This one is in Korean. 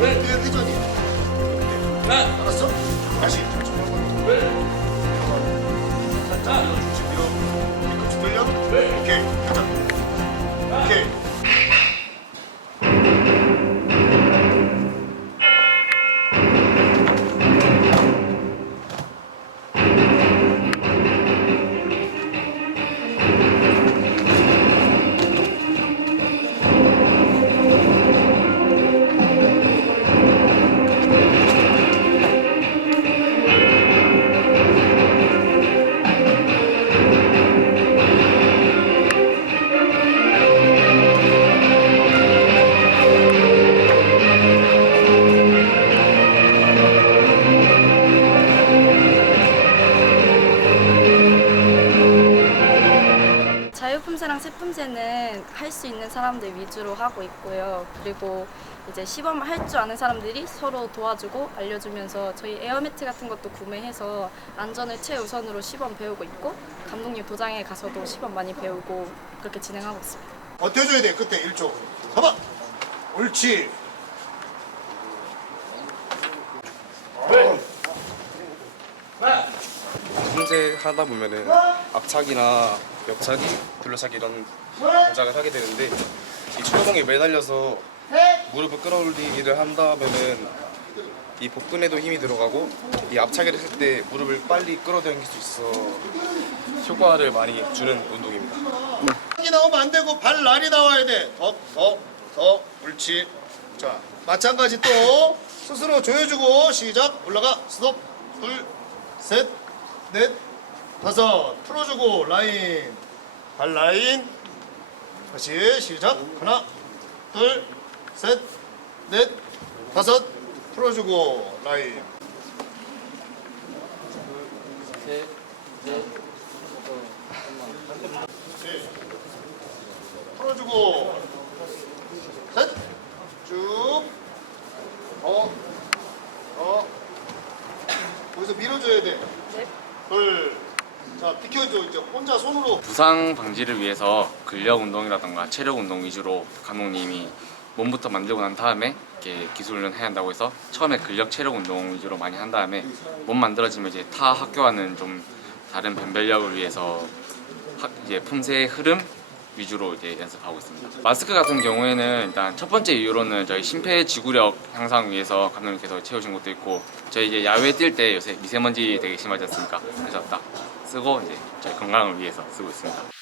왜? 왜 회전이? 왜? 알았어? 다시 네. 왜? 자, 준비요. 뒤꿈치 돌려? 왜? 오케이 가자 오케이 자유품새랑 새품새는 할 수 있는 사람들 위주로 하고 있고요. 그리고 이제 시범 할 줄 아는 사람들이 서로 도와주고 알려주면서 저희 에어매트 같은 것도 구매해서 안전을 최우선으로 시범 배우고 있고 감독님 도장에 가서도 시범 많이 배우고 그렇게 진행하고 있습니다. 버텨줘야 돼. 끝에 1초. 가봐. 옳지. 품새 하다 보면은 앞차기나 옆차기, 둘러차기 이런 동작을 하게 되는데 이 철봉에 매달려서 무릎을 끌어올리기를 한다면은 이 복근에도 힘이 들어가고 이 앞차기를 했을 때 무릎을 빨리 끌어당길 수 있어 효과를 많이 주는 운동입니다. 이 나오면 안 되고 발 날이 나와야 돼. 더, 더, 더. 옳지. 자, 마찬가지 또 스스로 조여주고 시작. 올라가. 스톱. 둘, 셋, 넷, 다섯. 풀어주고 라인. 발 라인. 다시 시작. 하나, 둘, 셋, 넷, 다섯. 풀어주고 라인. 네. 풀어주고 셋, 쭉, 더, 더, 거기서 밀어줘야 돼. 네. 둘, 자 비켜줘 이제 혼자 손으로. 부상 방지를 위해서 근력 운동이라던가 체력 운동 위주로 감독님이 몸부터 만들고 난 다음에 이렇게 기술 훈련 해야 한다고 해서 처음에 근력 체력 운동 위주로 많이 한 다음에 몸 만들어지면 이제 타 학교와는 좀 다른 변별력을 위해서 학- 이제 품새의 흐름 위주로 이제 연습하고 있습니다. 마스크 같은 경우에는 일단 첫 번째 이유로는 저희 심폐 지구력 향상 위해서 감독님께서 채우신 것도 있고 저희 이제 야외 뛸 때 요새 미세먼지 되게 심하지 않습니까? 그래서 딱 쓰고 이제 저희 건강을 위해서 쓰고 있습니다.